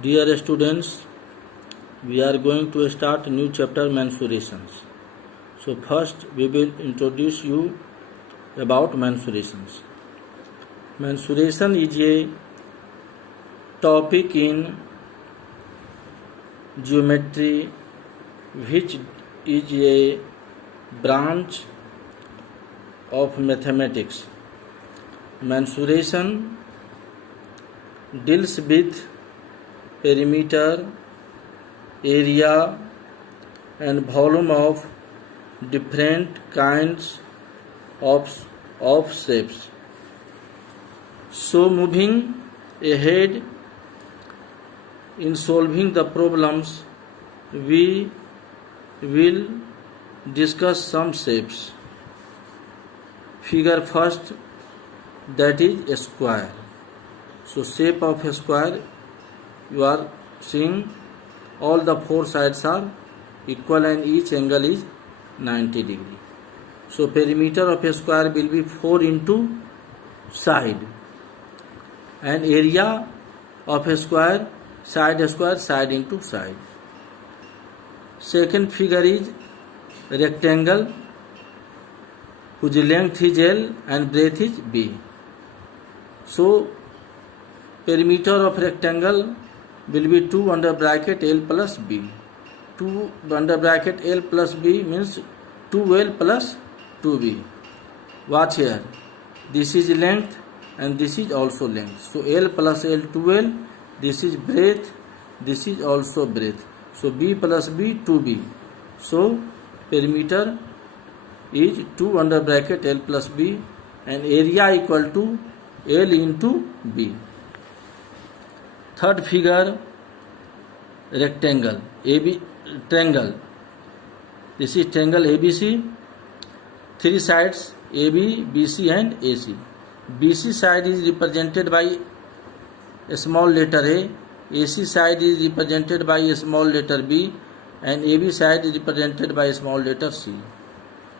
Dear students, we are going to start new chapter mensuration. So first we will introduce you about mensuration. Mensuration is a topic in geometry which is a branch of mathematics. Mensuration deals with perimeter, area and volume of different kinds of shapes. So moving ahead in solving the problems, we will discuss some shapes. Figure first, that is a square. So shape of a square, you are seeing all the four sides are equal and each angle is 90 degree. So perimeter of a square will be 4 into side, and area of a square, side into side. Second figure is rectangle whose length is L and breadth is B. So perimeter of rectangle will be 2 under bracket L plus B. 2 under bracket L plus B means 2L plus 2B. Watch here. This is length and this is also length. So L plus L 2L. This is breadth. This is also breadth. So B plus B 2B. So perimeter is 2 under bracket L plus B and area equal to L into B. Third figure, rectangle, triangle. This is triangle ABC. Three sides AB, BC and AC. BC side is represented by a small letter A. AC side is represented by a small letter B, and AB side is represented by a small letter C.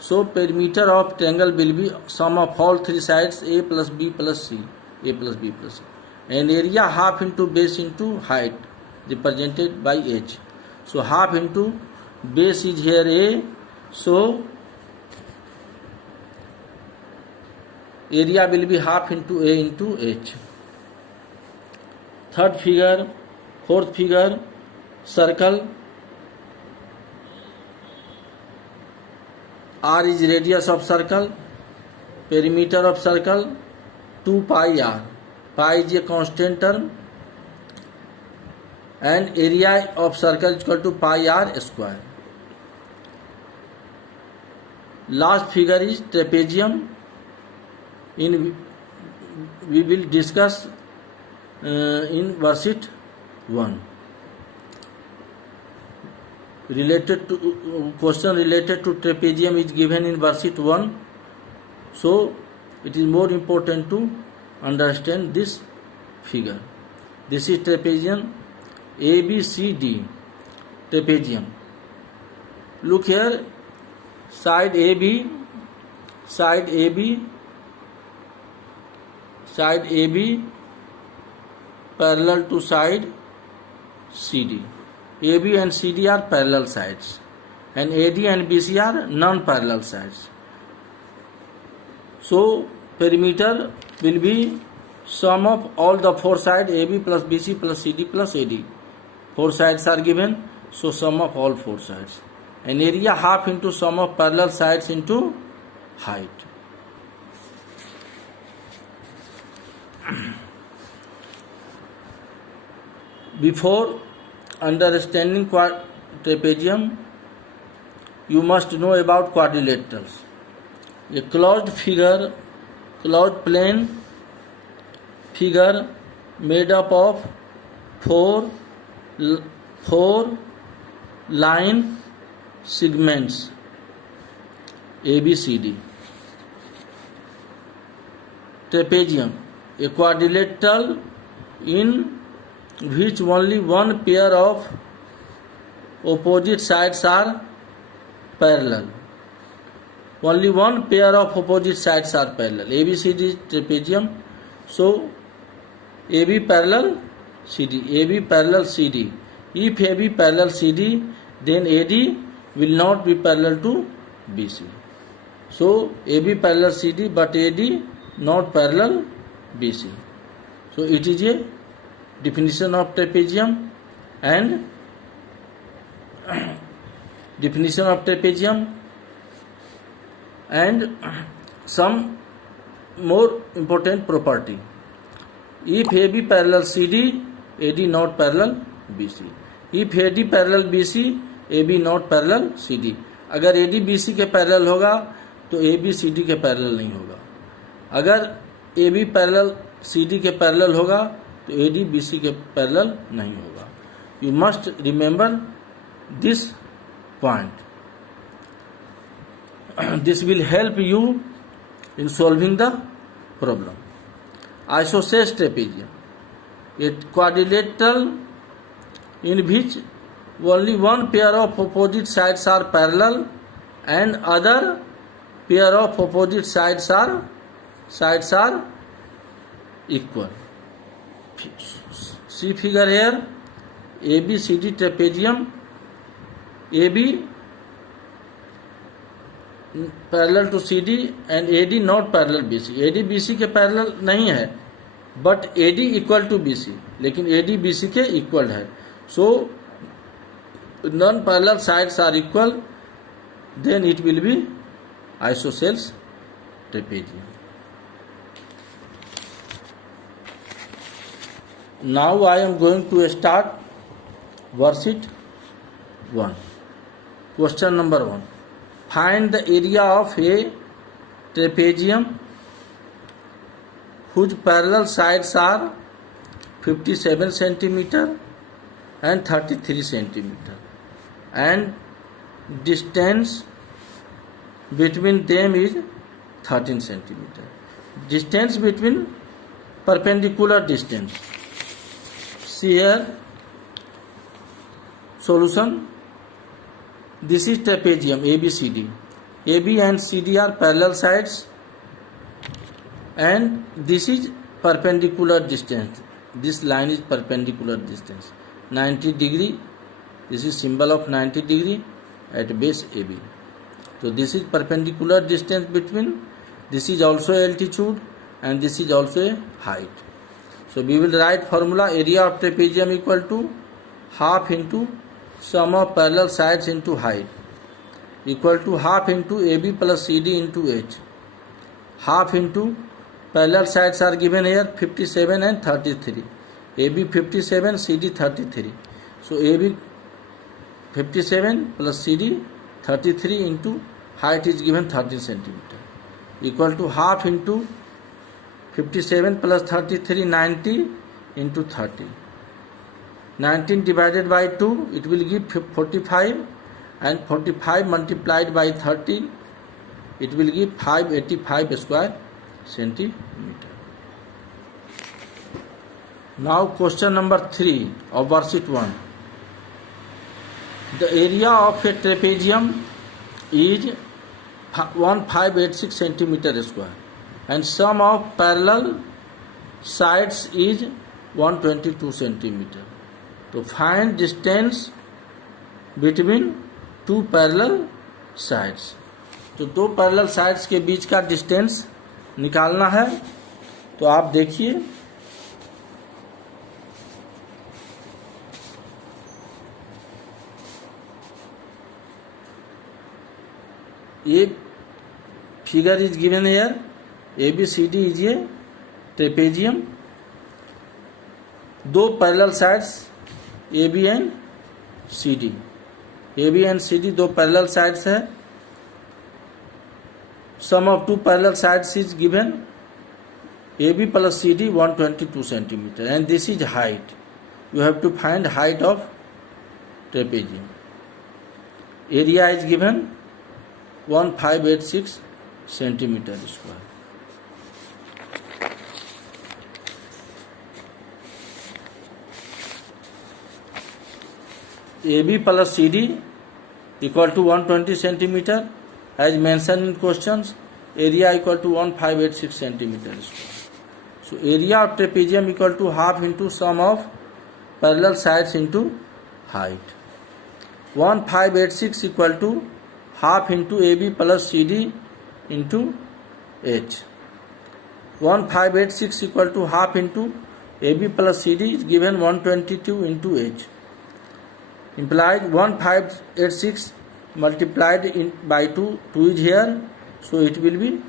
So perimeter of triangle will be sum of all three sides A plus B plus C. A plus B plus C. And area half into base into height represented by H. So half into base is here A. So area will be half into A into H. Fourth figure, circle. R is radius of circle. Perimeter of circle 2 pi r. Pi is a constant term and area of circle is equal to pi r square. Last figure is trapezium. We will discuss in worksheet 1. Question related to trapezium is given in worksheet 1. So it is more important to understand this figure. This is trapezium, ABCD trapezium. Look here, side AB parallel to side CD. AB and CD are parallel sides and AD and BC are non-parallel sides. So perimeter will be sum of all the four sides AB plus BC plus CD plus AD. Four sides are given, so sum of all four sides. And area half into sum of parallel sides into height. Before understanding trapezium, you must know about quadrilaterals. A closed plane figure made up of four line segments ABCD. Trapezium, a quadrilateral in which only one pair of opposite sides are parallel. Only one pair of opposite sides are parallel. ABCD trapezium. So AB parallel, CD. AB parallel CD. If AB parallel CD, then AD will not be parallel to BC. So AB parallel CD, but AD not parallel BC. So it is a definition of trapezium and definition of trapezium and some more important property. If AB parallel CD, AD not parallel BC. If AD parallel BC, AB not parallel CD. अगर AD BC के parallel होगा तो AB CD के parallel नहीं होगा. अगर AB parallel CD के parallel होगा तो AD BC के पैरेलल नहीं होगा. You must remember this point. This will help you in solving the problem. Isosceles trapezium, a quadrilateral in which only one pair of opposite sides are parallel and other pair of opposite sides are equal. See figure here. ABCD trapezium, AB parallel to CD and AD not parallel BC. AD BC के parallel नहीं है, but AD equal to BC, लेकिन AD BC के equal है. So non parallel sides are equal, then it will be isosceles trapezium. Now I am going to start worksheet 1. Question number 1. Find the area of a trapezium whose parallel sides are 57 centimeter and 33 centimeter and distance between them is 13 centimeter. Distance between perpendicular distance. See here solution. This is trapezium ABCD. AB and CD are parallel sides and this is perpendicular distance. This line is perpendicular distance 90 degree. This is symbol of 90 degree at base AB. So this is perpendicular distance between. This is also altitude and this is also a height. So we will write formula. Area of trapezium equal to half into sum of parallel sides into height, equal to half into AB plus CD into H. Half into parallel sides are given here 57 and 33. AB 57, CD 33. So AB 57 plus CD 33 into height is given 13 centimeter, equal to half into 57 plus 33 90 into 30. 19 divided by 2, it will give 45, and 45 multiplied by 30, it will give 585 square centimeter. Now question number 3 of worksheet 1. The area of a trapezium is 1586 centimeter square and sum of parallel sides is 122 centimeter. तो find distance between two parallel sides. तो दो parallel sides के बीच का distance निकालना है. तो आप देखिए ये figure is given here. ABCD is a trapezium. दो parallel sides AB and CD. AB and CD दो पैरेलल साइड्स है. Sum of two parallel sides is given. AB plus CD 122 centimeter and this is height. You have to find height of trapezium. Area is given 1586 centimeter square. AB plus CD equal to 120 centimeter as mentioned in questions. Area equal to 1586 centimeter square. So area of trapezium equal to half into sum of parallel sides into height. 1586 equal to half into AB plus CD into H. 1586 equal to half into AB plus CD is given 122 into H. Implies 1586 multiplied by 2 is here, so it will be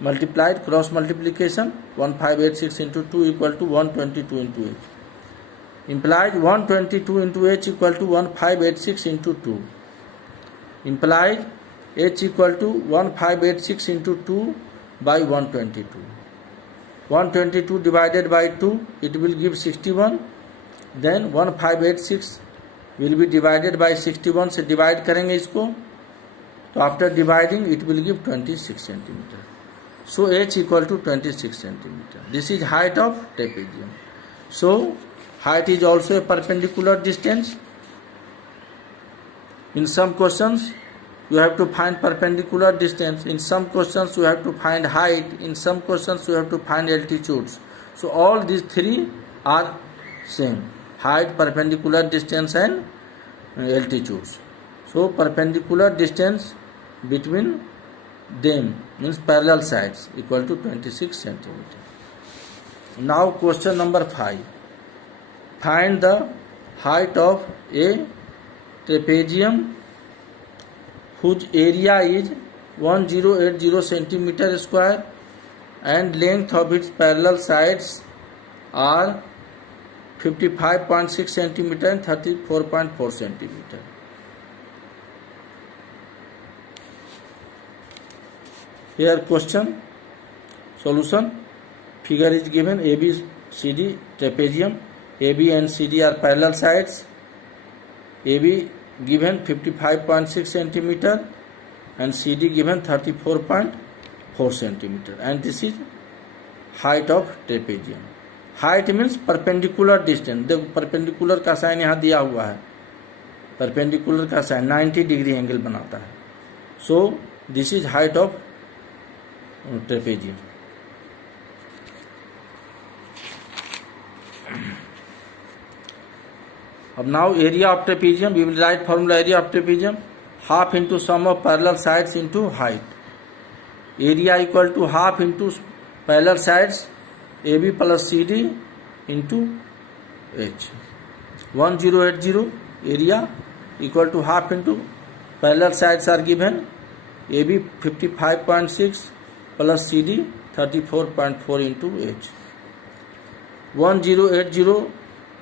multiplied, cross multiplication. 1586 into 2 equal to 122 into H. Implies 122 into H equal to 1586 into 2. Implies H equal to 1586 into 2 by 122. 122 divided by 2, it will give 61. Then 1586 will be divided by 61 से divide करेंगे इसको, तो after dividing it will give 26 centimeter. So H equal to 26 centimeter. This is height of trapezium. So height is also a perpendicular distance. In some questions you have to find perpendicular distance, in some questions you have to find height, in some questions you have to find altitudes. So all these three are same: height, perpendicular distance and altitudes. So perpendicular distance between them means parallel sides equal to 26 centimeter. Now question number 5. Find the height of a trapezium whose area is 1080 centimeter square and length of its parallel sides are 55.6 centimeter and 34.4 centimeter. Here question, solution. Figure is given: AB, CD, trapezium. AB and CD are parallel sides. AB given 55.6 centimeter and CD given 34.4 centimeter, and this is height of trapezium. Height means perpendicular distance. देखो perpendicular का sign यहाँ दिया हुआ है, perpendicular का sign 90 degree angle बनाता है. So this is height of trapezium. Now area of trapezium, we will write formula area of trapezium: half into sum of parallel sides into height. Area equal to half into parallel sides AB plus CD into H. 1080 area equal to half into parallel sides are given: AB 55.6 plus CD 34.4 into H. 1080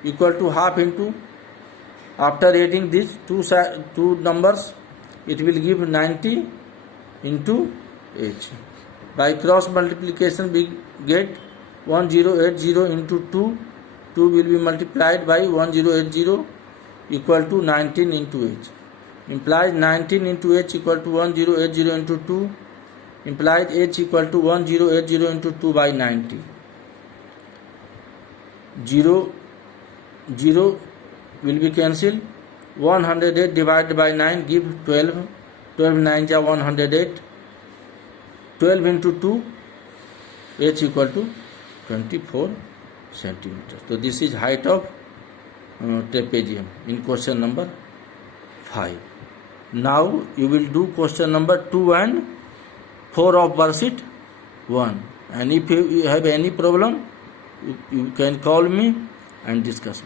equal to half into, after adding these two numbers, it will give 90 into H. By cross multiplication we get 1080 into 2. 2 will be multiplied by 1080 equal to 19 into H. Implies 19 into H equal to 1080 into 2. Implies H equal to 1080 into 2 by 90. 0 will be cancelled. 108 divided by 9 give 12. 12 9 ja 108. 12 into 2, H equal to 24 centimeters. So this is height of trapezium in question number 5. Now you will do question number 2 and 4 of worksheet 1. And if you have any problem, you can call me and discuss.